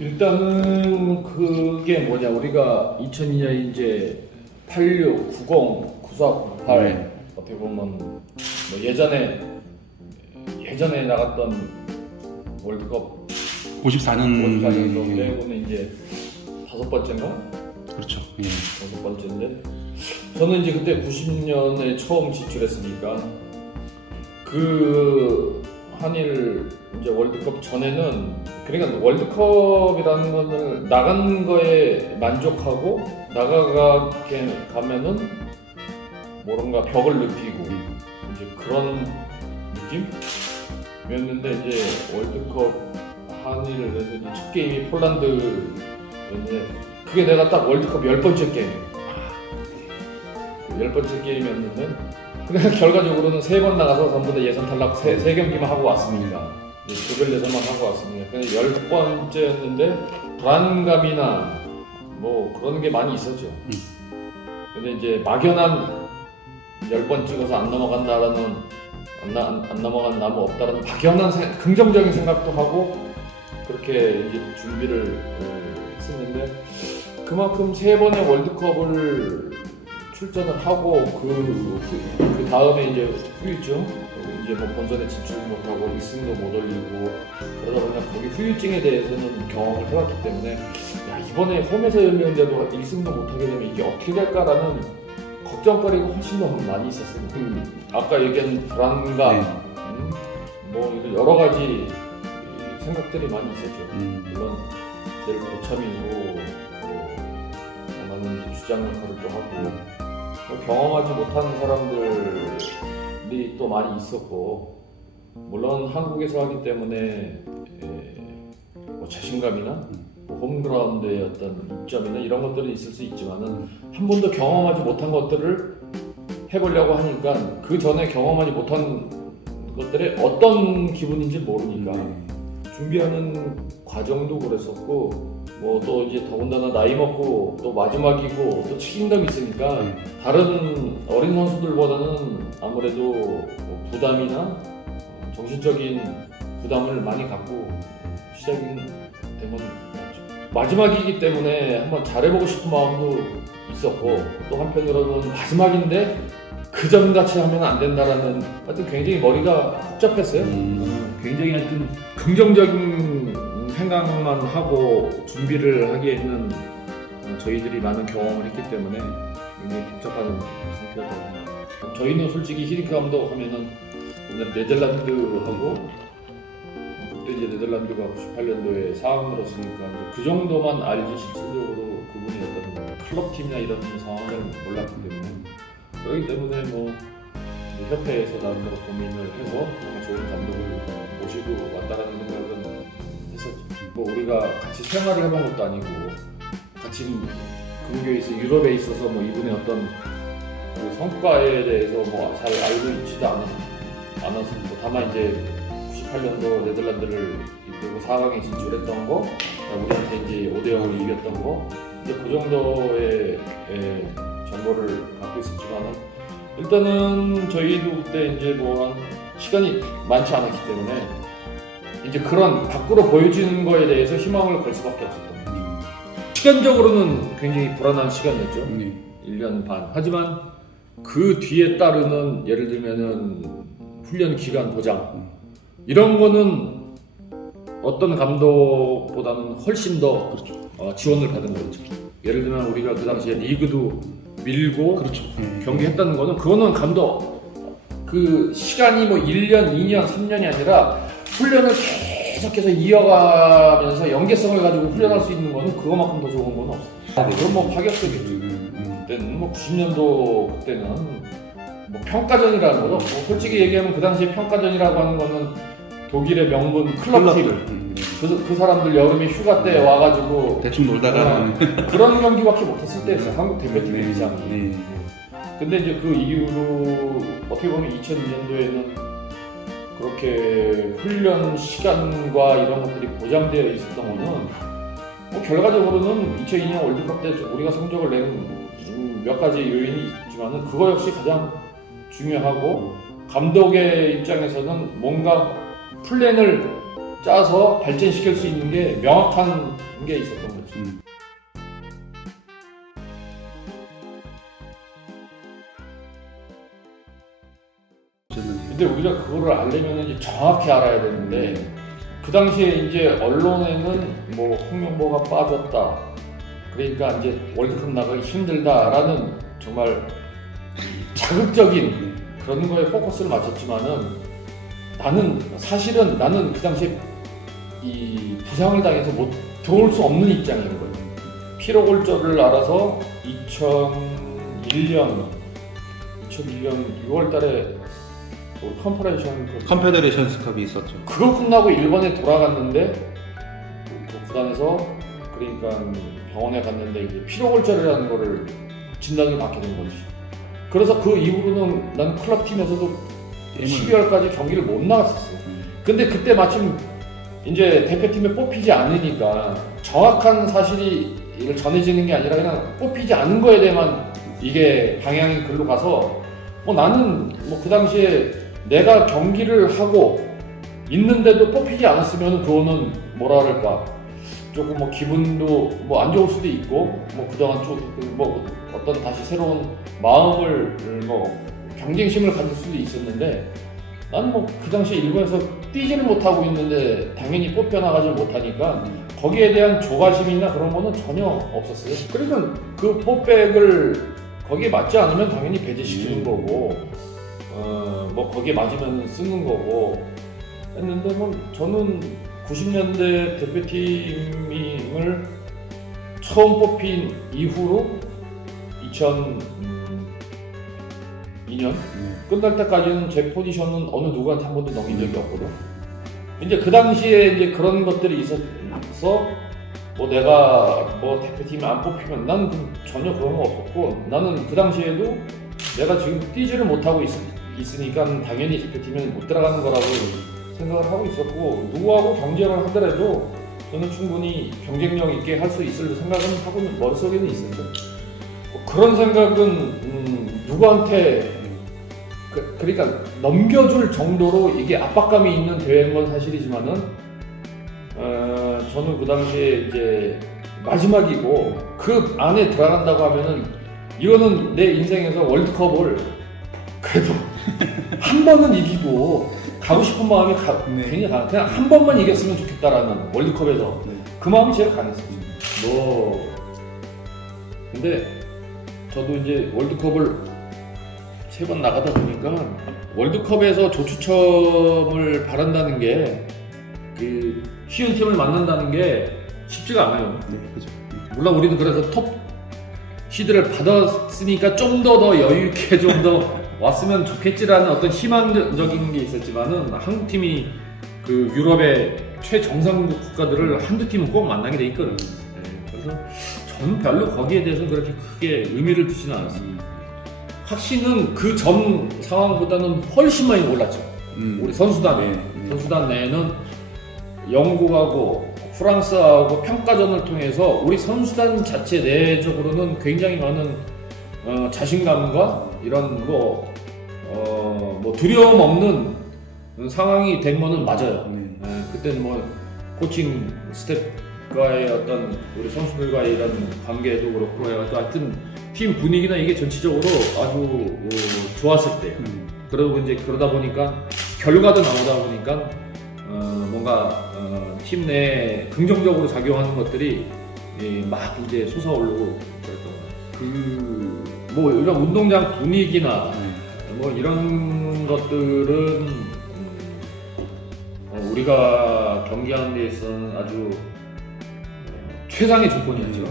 일단은 그게 뭐냐, 우리가 2002년 이제 86, 90, 94, 98 어떻게 보면 뭐 예전에 나갔던 월드컵 54년 54년도 빼고는 이제 5번째인가? 그렇죠. 예. 5번째인데 저는 이제 그때 90년에 처음 진출했으니까 그 한일 이제 월드컵 전에는, 그러니까 월드컵이라는 거는 나간 거에 만족하고 나가게 가면은 뭔가 벽을 느끼고 이제 그런 느낌이었는데, 이제 월드컵 한일에서 첫 게임이 폴란드였는데 그게 내가 딱 월드컵 10번째 게임이에요. 10번째 게임이었는데 그냥 결과적으로는 3번 나가서 전부 다 예선 탈락 3경기만 하고 왔습니다. 조별 예선만 하고 왔습니다. 근데 10번째였는데 불안감이나 뭐 그런 게 많이 있었죠. 근데 이제 막연한 10번 찍어서 안 넘어간다라는, 안 넘어간 나무 없다라는 막연한 긍정적인 생각도 하고 그렇게 이제 준비를 했었는데, 그만큼 3번의 월드컵을 출전을 하고 그 다음에 이제 후유증, 이제 뭐 본선에 진출 못하고 1승도 못 올리고 그러다 보니까 거기 후유증에 대해서는 경험을 해왔기 때문에, 야, 이번에 홈에서 열리는데도 1승도 못하게 되면 이게 어떻게 될까라는 걱정거리가 훨씬 더 많이 있었어요. 아까 얘기한 불안감, 뭐 여러 가지 생각들이 많이 있었죠. 물론 제일 고참이고 많은 주장 역할을 또 하고 경험하지 못한 사람들이 또 많이 있었고, 물론 한국에서 하기 때문에 뭐 자신감이나 뭐 홈그라운드의 어떤 이점이나 이런 것들은 있을 수 있지만은 한 번도 경험하지 못한 것들을 해보려고 하니까 그 전에 경험하지 못한 것들의 어떤 기분인지 모르니까 준비하는 과정도 그랬었고, 뭐 또 이제 더군다나 나이 먹고 또 마지막이고 또 책임감이 있으니까 다른 어린 선수들보다는 아무래도 부담이나 정신적인 부담을 많이 갖고 시작이 되면 마지막이기 때문에 한번 잘해보고 싶은 마음도 있었고, 또 한편으로는 마지막인데 그 전같이 하면 안 된다라는, 하여튼 굉장히 머리가 복잡했어요. 굉장히 하여튼 긍정적인 생각만 하고 준비를 하기에는 저희들이 많은 경험을 했기 때문에 굉장히 복잡한 상태였다고. 저희는 솔직히 히딩크 감독 하면은 네덜란드하고 그때 이제 네덜란드가 98년도에 4강으로 으니까 그 정도만 알지 실질적으로 그분이 어떤 클럽팀이나 이런 상황을 몰랐기 때문에, 그렇기 때문에 뭐 협회에서 나름대로 고민을 해서 좋은 감독을 모시고 왔다라는 생각은 했었죠. 뭐 우리가 같이 생활을 해본 것도 아니고 같이 근교에 있어 유럽에 있어서 뭐 이분의 어떤 그 성과에 대해서 뭐 잘 알고 있지도 않았고, 다만 이제 98년도 네덜란드를 이끌고 4강에 진출했던 거, 우리한테 이제 5대0으로 이겼던 거, 이제 그 정도의 정보를 갖고 있었지만은, 일단은 저희도 그때 이제 뭐 시간이 많지 않았기 때문에 이제 그런 밖으로 보여지는 거에 대해서 희망을 걸 수밖에 없었던 거죠. 시간적으로는 굉장히 불안한 시간이었죠. 1년 반. 하지만 그 뒤에 따르는, 예를 들면은 훈련 기간 보장, 이런 거는 어떤 감독보다는 훨씬 더 지원을 받은 거죠. 예를 들면 우리가 그 당시에 리그도 밀고 그렇죠. 경기했다는 거는, 그거는 감독 그 시간이 뭐 1년, 2년, 3년이 아니라 훈련을 계속해서 이어가면서 연계성을 가지고 훈련할 수 있는 거는 그거만큼 더 좋은 건 없어요. 그건 뭐 파격적이죠. 그때는 뭐 90년도 그때는 뭐 평가전이라는 거죠. 뭐 솔직히 얘기하면 그 당시에 평가전이라고 하는 거는 독일의 명문 클럽팀, 그 사람들 여름에 휴가 때 와가지고 대충 놀다가 그런 경기밖에 못했을 때였어요. 한국 대표팀 이상이. 근데 이제 그 이후로 어떻게 보면 2002년도에는 그렇게 훈련 시간과 이런 것들이 보장되어 있었던 거는 뭐 결과적으로는 2002년 월드컵 때 우리가 성적을 낸 몇 가지 요인이 있지만은 그거 역시 가장 중요하고, 감독의 입장에서는 뭔가 플랜을 짜서 발전시킬 수 있는 게 명확한 게 있었던 거지. 근데 우리가 그거를 알려면 이제 정확히 알아야 되는데 그 당시에 이제 언론에는 뭐 홍명보가 빠졌다. 그러니까 이제 월드컵 나가기 힘들다라는 정말 자극적인 그런 거에 포커스를 맞췄지만은 사실은 나는 그 당시에 이 부상을 당해서 못 들어올 수 없는 입장인 거예요. 피로골절을 알아서 2001년 6월 달에 컨페더레이션스컵이 있었죠. 그거 끝나고 일본에 돌아갔는데 그 구단에서 그러니까 병원에 갔는데 이제 피로골절이라는 거를 진단을 받게 된 거지. 그래서 그 이후로는 난 클럽 팀에서도 12월까지 경기를 못 나갔었어요. 근데 그때 마침 이제 대표팀에 뽑히지 않으니까 정확한 사실이 전해지는 게 아니라 그냥 뽑히지 않은 거에 대해만 이게 방향이 글로 가서 뭐 나는 뭐 그 당시에 내가 경기를 하고 있는데도 뽑히지 않았으면 그거는 뭐라 그럴까 조금 뭐 기분도 뭐 안 좋을 수도 있고 뭐 그동안 좀 뭐 어떤 다시 새로운 마음을 뭐 경쟁심을 가질 수도 있었는데 난 뭐 그 당시에 일본에서 뛰지를 못하고 있는데 당연히 뽑혀나가지 못하니까 거기에 대한 조바심이나 그런 거는 전혀 없었어요. 그러니까 그 포백을 거기에 맞지 않으면 당연히 배제시키는 거고 뭐 거기에 맞으면 쓰는 거고 했는데 뭐 저는 90년대 대표팀을 처음 뽑힌 이후로 2002년 끝날 때까지는 제 포지션은 어느 누구한테 한 번도 넘긴 적이 없거든. 이제 그 당시에 이제 그런 것들이 있어서 뭐 내가 뭐 대표팀에 안 뽑히면 나는 전혀 그런 거 없었고 나는 그 당시에도 내가 지금 뛰지를 못하고 있으니까 당연히 대표팀에 못 들어가는 거라고 생각을 하고 있었고 누구하고 경쟁을 하더라도 저는 충분히 경쟁력 있게 할 수 있을 생각은 하고 머릿속에는 있었죠. 그런 생각은 누구한테 그러니까 넘겨줄 정도로 이게 압박감이 있는 대회인 건 사실이지만은 저는 그 당시에 이제 마지막이고 그 안에 들어간다고 하면은 이거는 내 인생에서 월드컵을 그래도 한 번은 이기고 가고 싶은 마음이 굉장히 강해. 그냥 한 번만 이겼으면 좋겠다라는 월드컵에서 그 마음이 제일 강했어요. 근데 저도 이제 월드컵을 3번 나가다 보니까 월드컵에서 조추첨을 바란다는 게 그 쉬운 팀을 만난다는 게 쉽지가 않아요. 네, 그죠. 물론 우리는 그래서 톱 시드를 받았으니까 좀 더 여유 있게 좀 더 왔으면 좋겠지라는 어떤 희망적인 게 있었지만은 한국 팀이 그 유럽의 최정상국 국가들을 한두 팀은 꼭 만나게 돼 있거든요. 네, 그래서 저는 별로 거기에 대해서는 그렇게 크게 의미를 두지는 않았습니다. 확신은 그 전 상황보다는 훨씬 많이 올랐죠. 우리 선수단 내에는 영국하고 프랑스하고 평가전을 통해서 우리 선수단 자체 내적으로는 굉장히 많은 자신감과 이런 뭐 두려움 없는 상황이 된 거는 맞아요. 그때는 뭐 코칭 스태프과의 어떤 우리 선수들과의 이런 관계도 그렇고 해가지고 하여튼 팀 분위기나 이게 전체적으로 아주 좋았을 때요. 그러다 보니까 결과도 나오다 보니까 뭔가 팀 내에 긍정적으로 작용하는 것들이 막 이제 솟아오르고 그랬던 뭐 이런 운동장 분위기나 뭐 이런 것들은 우리가 경기하는 데 있어서는 아주 최상의 조건이었죠.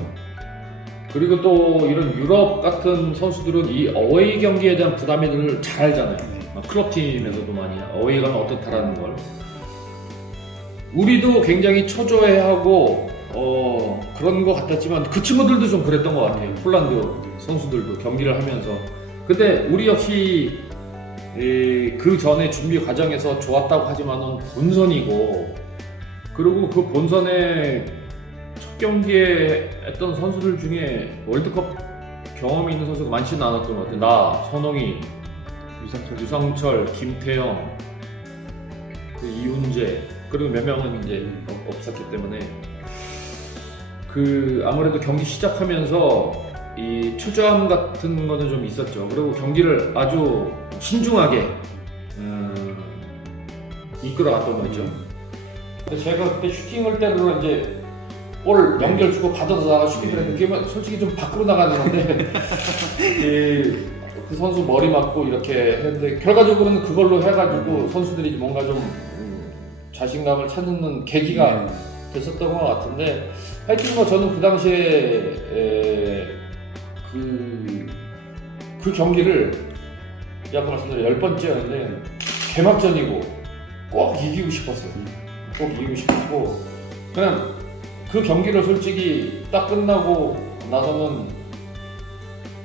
그리고 또 이런 유럽 같은 선수들은 이 어웨이 경기에 대한 부담을 잘 알잖아요. 클럽팀에서도 많이 어웨이 가면 어떻다라는 걸. 우리도 굉장히 초조해하고 그런 것 같았지만 그 친구들도 좀 그랬던 것 같아요. 폴란드 선수들도 경기를 하면서. 근데 우리 역시 그 전에 준비 과정에서 좋았다고 하지만은 본선이고, 그리고 그 본선에 첫 경기에 했던 선수들 중에 월드컵 경험이 있는 선수가 많지는 않았던 것 같아요. 나, 선홍이, 유상철, 김태형, 그 이훈재, 그리고 몇 명은 이제 없었기 때문에 그 아무래도 경기 시작하면서 이 초조함 같은 거는 좀 있었죠. 그리고 경기를 아주 신중하게 이끌어갔던 거죠. 근데 제가 그때 슈팅을 때로 이제 볼 연결 주고 받아서 슈팅을 했는데 그게 솔직히 좀 밖으로 나가는 건데 그 선수 머리 맞고 이렇게 했는데 결과적으로는 그걸로 해가지고 선수들이 뭔가 좀 자신감을 찾는 계기가 됐었던 것 같은데 하여튼 뭐 저는 그 당시에 그 경기를 아까 말씀드린 10번째였는데 개막전이고 꼭 이기고 싶었어요. 꼭 이기고 싶었고 그냥 그 경기를 솔직히 딱 끝나고 나서는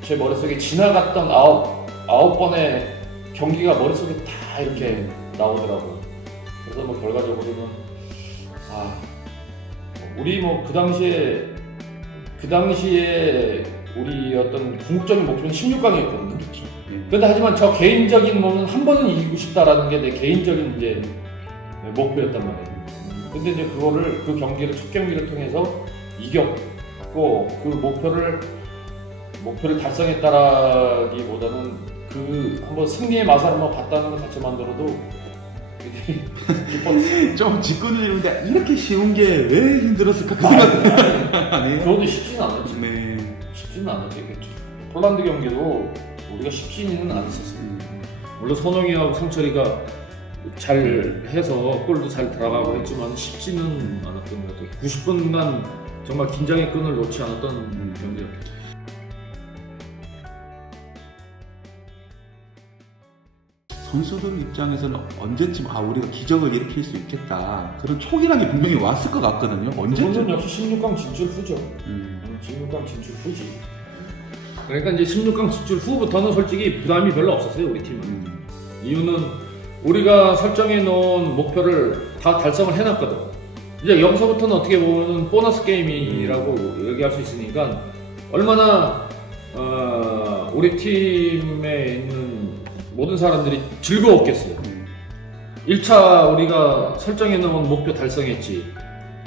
제 머릿속에 지나갔던 아홉 번의 경기가 머릿속에 다 이렇게 나오더라고요. 그래서 뭐 결과적으로는 우리 뭐 그 당시에 우리 어떤 궁극적인 목표는 16강이었거든요. 그렇죠. 근데 하지만 저 개인적인 뭐는 한 번은 이기고 싶다라는 게 내 개인적인 이제 목표였단 말이에요. 근데 이제 그 경기를 첫 경기를 통해서 이겼고 그 목표를 달성했다라기보다는 그 한번 승리의 맛을 한번 봤다는 것 자체만으로도 좀 직군을 이루는데 이렇게 쉬운 게 왜 힘들었을까 그 생각 안 해요? 그것도 쉽지는 않았지. 네. 쉽지는 않았지. 폴란드 경기도 우리가 쉽지는 않았었어요. 물론 선홍이하고 상철이가 잘 해서 골도 잘 들어가고 했지만 쉽지는 않았던 것 같아요. 90분간 정말 긴장의 끈을 놓지 않았던 경기였죠. 선수들 입장에서는 언제쯤 우리가 기적을 일으킬 수 있겠다 그런 촉이라는 게 분명히 왔을 것 같거든요. 언제쯤? 그건 역시 16강 진출 후죠. 16강 진출 후지. 그러니까 이제 16강 진출 후부터는 솔직히 부담이 별로 없었어요, 우리 팀은. 이유는 우리가 설정해 놓은 목표를 다 달성을 해놨거든. 이제 여기서부터는 어떻게 보면 보너스 게임이라고 얘기할 수 있으니까 얼마나 우리 팀에 있는 모든 사람들이 즐거웠겠어요. 1차 우리가 설정해 놓은 목표 달성했지.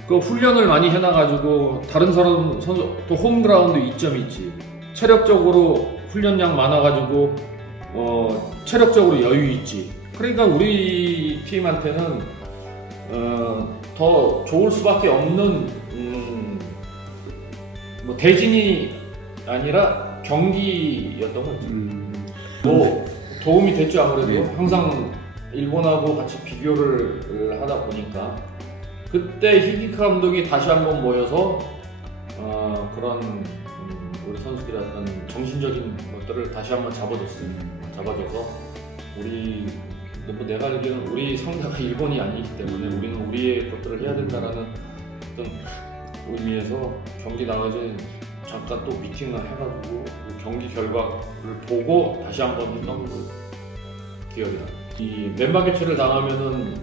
그 훈련을 많이 해놔가지고 다른 사람 선수 또 홈그라운드 이점이 있지. 체력적으로 훈련량 많아가지고 체력적으로 여유 있지. 그러니까 우리 팀한테는 더 좋을 수밖에 없는 뭐 대진이 아니라 경기였던 거죠. 뭐 도움이 됐죠. 아무래도 항상 일본하고 같이 비교를 하다 보니까 그때 히기카 감독이 다시 한번 모여서 그런 우리 선수들의 어떤 정신적인 것들을 다시 한번 잡아줬어요. 잡아줘서 우리 뭐 내가 알기로는 우리 상대가 일본이 아니기 때문에 우리는 우리의 것들을 해야 된다라는 어떤 의미에서 경기 나가지 잠깐 또 미팅을 해가지고 그 경기 결과를 보고 다시 한번 했던 기억이 나요. 이 맨발 교체를 당하면은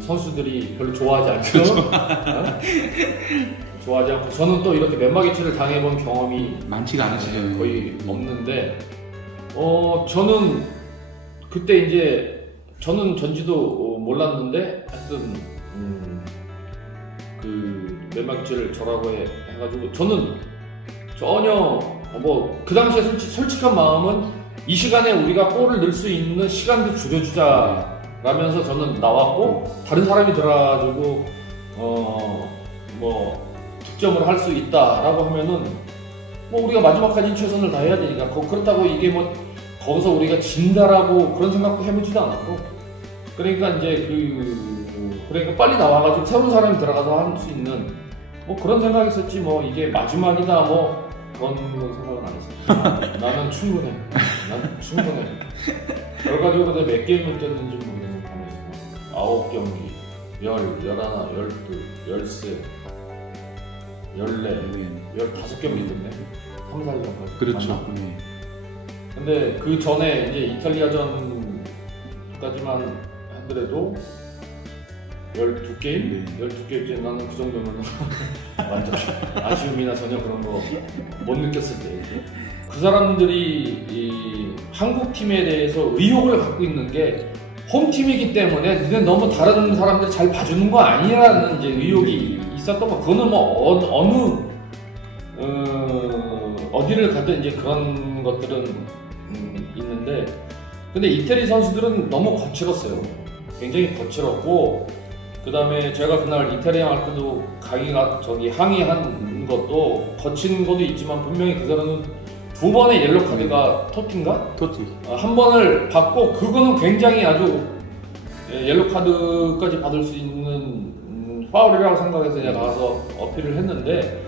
선수들이 별로 좋아하지 않죠. 좋아하지 않고 저는 또 이렇게 맨발 교체를 당해본 경험이 많지가 않으시죠. 거의 없는데 저는 그때 이제 저는 전지도 몰랐는데 하여튼 그 맨발 교체를 저라고 해가지고 저는 전혀 뭐 그 당시에 솔직한 마음은 이 시간에 우리가 골을 넣을 수 있는 시간도 줄여주자 라면서 저는 나왔고 다른 사람이 들어가지고 뭐 득점을 할 수 있다라고 하면은 뭐 우리가 마지막까지 최선을 다해야 되니까 그렇다고 이게 뭐 거기서 우리가 진다라고 그런 생각도 해보지도 않았고 그러니까 이제 그러니까 빨리 나와가지고 새로운 사람이 들어가서 할 수 있는 뭐 그런 생각이 있었지 뭐 이게 마지막이다 뭐 그런 생각은 안 했어요. 나는 충분해. 난 충분해. 결과적으로 내가 몇 게임을 뛰었는지 모르겠는 가만있어. 9경기, 10, 11, 12, 13, 14, 15경기 됐네. 3, 4년 그렇죠. 근데 그 전에 이제 이탈리아전까지만 하더라도 12게임? 12게임째 나는 그 정도면 완전 아쉬움이나 전혀 그런 거 못 느꼈을 때 그 사람들이 이 한국 팀에 대해서 의욕을 갖고 있는 게 홈팀이기 때문에 니네 너무 다른 사람들 잘 봐주는 거 아니라는 이제 의혹이 있었던 거. 그거는 뭐 어디를 가든 이제 그런 것들은 있는데, 근데 이태리 선수들은 너무 거칠었어요. 굉장히 거칠었고, 그 다음에 제가 그날 이태리에 갈 때도 항의한 것도 거친 것도 있지만 분명히 그 사람은 2번의 옐로 카드가 토티인가? 토티. 한 번을 받고, 그거는 굉장히 아주 옐로 카드까지 받을 수 있는 파울이라고 생각해서 제가 가서 어필을 했는데,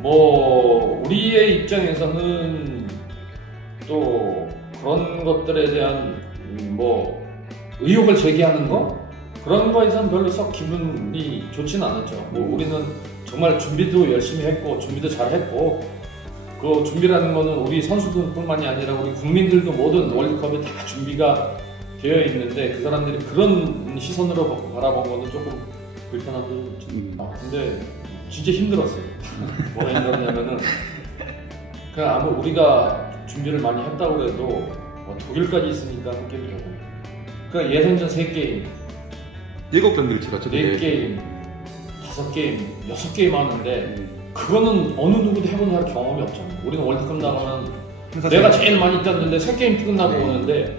뭐 우리의 입장에서는 또 그런 것들에 대한 뭐 의혹을 제기하는 거, 그런 거에서는 별로 썩 기분이 좋지는 않았죠. 뭐 우리는 정말 준비도 열심히 했고 준비도 잘 했고, 그 준비라는 거는 우리 선수들뿐만이 아니라 우리 국민들도 모든 월드컵에 다 준비가 되어 있는데, 그 사람들이 그런 시선으로 바라본 거는 조금 불편하고, 근데 진짜 힘들었어요. 뭐가 힘들었냐면은, 그냥 아무 우리가 준비를 많이 했다고 해도 뭐 독일까지 있으니까 한 게임 되고, 그러니까 예선전 3게임, 7경기를 치렀죠. 4게임, 5게임, 6게임 하는데, 그거는 어느 누구도 해본 경험이 없잖아요. 우리는 월드컵 나가면 내가 제일 많이 땄는데 3게임 끝나고 오는데,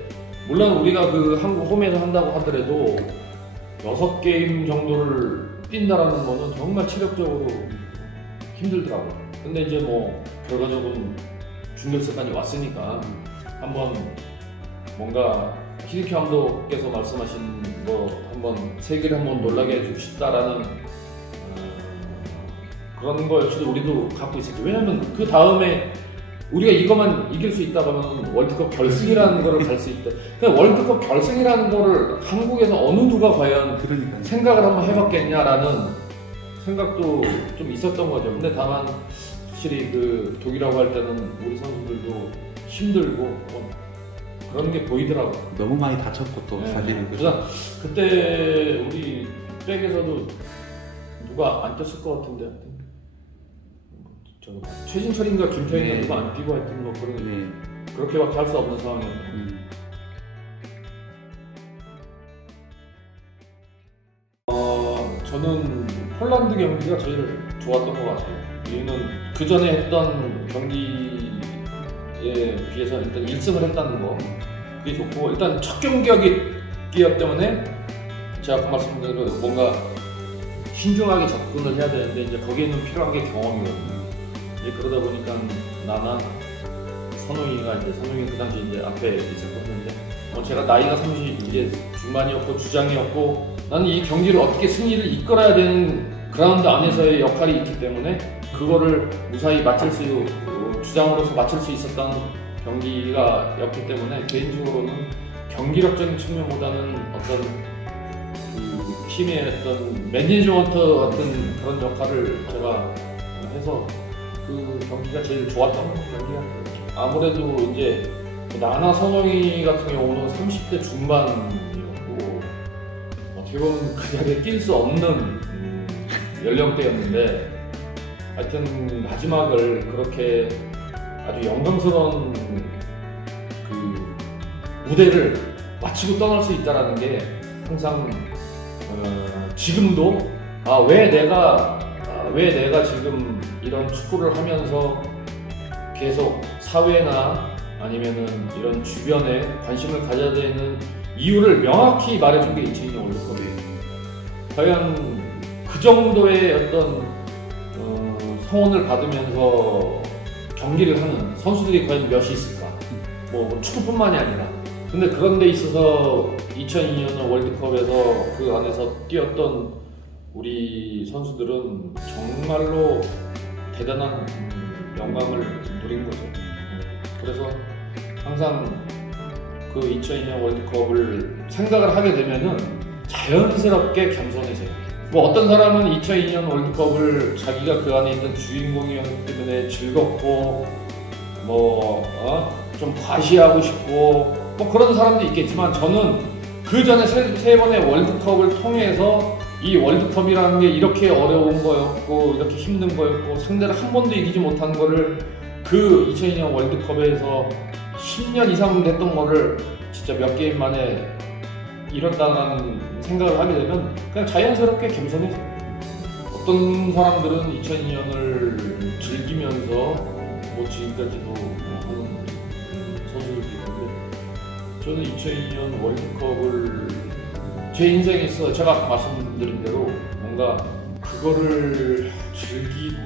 물론 우리가 그 한국 홈에서 한다고 하더라도 6게임 정도를 뛴다라는 거는 정말 체력적으로 힘들더라고요. 근데 이제 뭐 결과적으로 준결승까지 왔으니까 한번 뭔가 히딩크 감독께서 말씀하신 거 한번 세계를 한번 놀라게 해줍시다라는 그런 거였지도 우리도 갖고 있었죠. 왜냐면 그 다음에 우리가 이것만 이길 수 있다 그러면 월드컵 결승이라는 거를 갈 수 있다. 그냥 월드컵 결승이라는 거를 한국에서 어느 누가 과연 생각을 한번 해봤겠냐라는 생각도 좀 있었던 거죠. 근데 다만 확실히 그 독일하고 할 때는 우리 선수들도 힘들고 뭐 그런 게 보이더라고요. 너무 많이 다쳤고 또 사실은. 그래서 그때 우리 백에서도 누가 안 뛰었을 것 같은데, 최진철인가 김태형인가 누가 안 뛰고 하여튼 뭐 그런 그렇게밖에 할 수 없는 상황이었고. 저는 폴란드 경기가 제일 좋았던 것 같아요. 이유는 그 전에 했던 경기에 비해서 일단 1승을 했다는 거, 그게 좋고, 일단 첫 경기였기 때문에 제가 아까 말씀드린 대로 뭔가 신중하게 접근을 해야 되는데, 이제 거기에는 필요한 게 경험이거든요. 그러다 보니까 나나 선웅이가 그 당시 이제 앞에 있었었는데, 제가 나이가 30 이제 중반이었고 주장이었고, 나는 이 경기를 어떻게 승리를 이끌어야 되는 그라운드 안에서의 역할이 있기 때문에 그거를 무사히 주장으로서 마칠 수 있었던 경기가였기 때문에, 개인적으로는 경기력적인 측면보다는 어떤 그 팀의 어떤 매니저먼트 같은 그런 역할을 제가 해서 그 경기가 제일 좋았던 경기가. 아무래도 이제 나나 선홍이 같은 경우는 30대 중반이었고 어떻게 보면 그 자리에 낄 수 없는 연령대였는데, 하여튼 마지막을 그렇게 아주 영광스러운 그 무대를 마치고 떠날 수 있다는 게 항상 지금도 왜 내가 지금 이런 축구를 하면서 계속 사회나 아니면은 이런 주변에 관심을 가져야 되는 이유를 명확히 말해준 게 2002년 월드컵이에요. 과연 그 정도의 어떤 성원을 받으면서 경기를 하는 선수들이 과연 몇이 있을까? 뭐 축구뿐만이 아니라. 근데 그런 데 있어서 2002년 월드컵에서 그 안에서 뛰었던 우리 선수들은 정말로 대단한 영광을 누린 거죠. 그래서 항상 그 2002년 월드컵을 생각을 하게 되면은 자연스럽게 겸손해져요. 뭐 어떤 사람은 2002년 월드컵을 자기가 그 안에 있는 주인공이었기 때문에 즐겁고 좀 과시하고 싶고 뭐 그런 사람도 있겠지만, 저는 그 전에 세 번의 월드컵을 통해서 이 월드컵이라는 게 이렇게 어려운 거였고 이렇게 힘든 거였고 상대를 한 번도 이기지 못한 거를 그 2002년 월드컵에서 10년 이상 됐던 거를 진짜 몇 게임 만에 이런다는 생각을 하게 되면 그냥 자연스럽게 겸손해져. 어떤 사람들은 2002년을 즐기면서 뭐 지금까지도 하는 선수들도 있는데 저는 2002년 월드컵을 제 인생에 있어 제가 아까 말씀드린 대로 뭔가 그거를 즐기고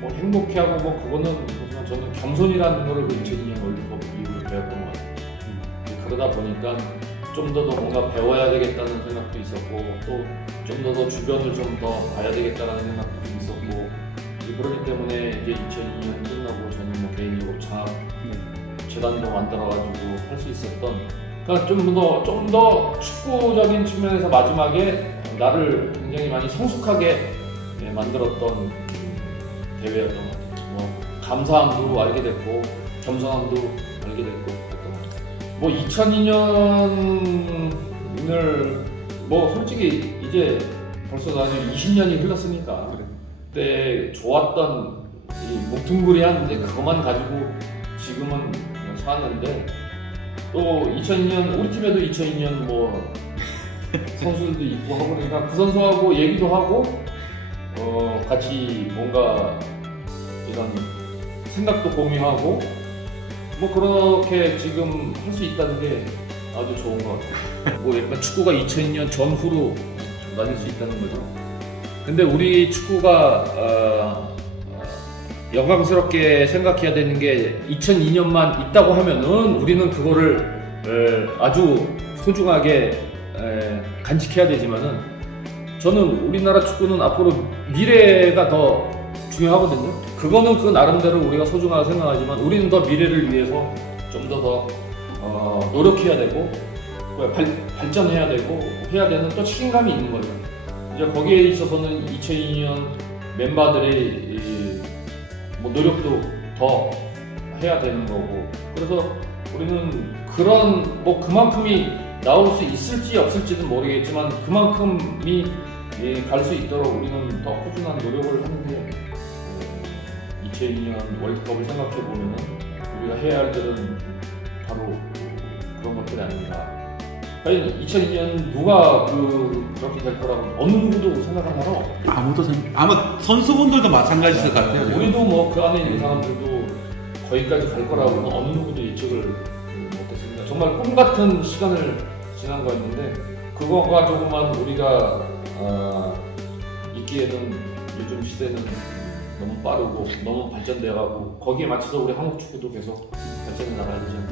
뭐 행복해하고 뭐 그거는 그렇지만 저는 겸손이라는 거를 그 2002년 월드컵 이후로 배웠던 것 같아요. 그러다 보니까 좀 더 뭔가 배워야 되겠다는 생각도 있었고 또 좀 더 주변을 좀 더 봐야 되겠다는 생각도 좀 있었고 그렇기 때문에 이제 2002년 끝나고 저는 뭐 개인적으로 창업 재단도 만들어가지고 할 수 있었던 그러니까 좀 더 축구적인 측면에서 마지막에 나를 굉장히 많이 성숙하게 만들었던 대회였던 것 같아요. 뭐 감사함도 알게 됐고 겸손함도 알게 됐고 했던 것 같아요. 뭐 2002년을 뭐 솔직히 이제 벌써 한 20년이 흘렀으니까 그때 좋았던 이 뭉퉁그리한 이제 그것만 가지고 지금은 사는데 또 2002년 우리 팀에도 2002년 뭐 선수들도 있고 하고 그러니까 그 선수하고 얘기도 하고 같이 뭔가 이런 생각도 공유하고 뭐 그렇게 지금 할 수 있다는 게 아주 좋은 것 같아요. 뭐 약간 축구가 2002년 전후로 나뉠 수 있다는 거죠. 근데 우리 축구가 영광스럽게 생각해야 되는 게 2002년만 있다고 하면은 우리는 그거를 아주 소중하게 간직해야 되지만은 저는 우리나라 축구는 앞으로 미래가 더 중요하거든요. 그거는 그 나름대로 우리가 소중하게 생각하지만 우리는 더 미래를 위해서 좀 더 노력해야 되고 발전해야 되고 해야 되는 또 책임감이 있는 거죠. 이제 거기에 있어서는 2002년 멤버들의 뭐 노력도 더 해야 되는 거고 그래서 우리는 그런 뭐 그만큼이 나올 수 있을지 없을지는 모르겠지만 그만큼이 갈 수 있도록 우리는 더 꾸준한 노력을 하는데 2002년 월드컵을 생각해 보면은 우리가 해야 할 일은 바로 그런 것들이 아닌가. 과연 2002년 누가 그렇게 될 거라고 어느 누구도 생각한 사람 없고 아마 선수분들도 마찬가지일 것 같아요. 우리도 뭐 그 안에 있는 사람들도 거기까지 갈 거라고는 어느 누구도 예측을 못했습니다. 정말 꿈 같은 시간을 지난 거였는데 그거가 조금만 우리가 있기에는 요즘 시대는 너무 빠르고 너무 발전돼가고 거기에 맞춰서 우리 한국 축구도 계속 발전해 나가야 되지 않나.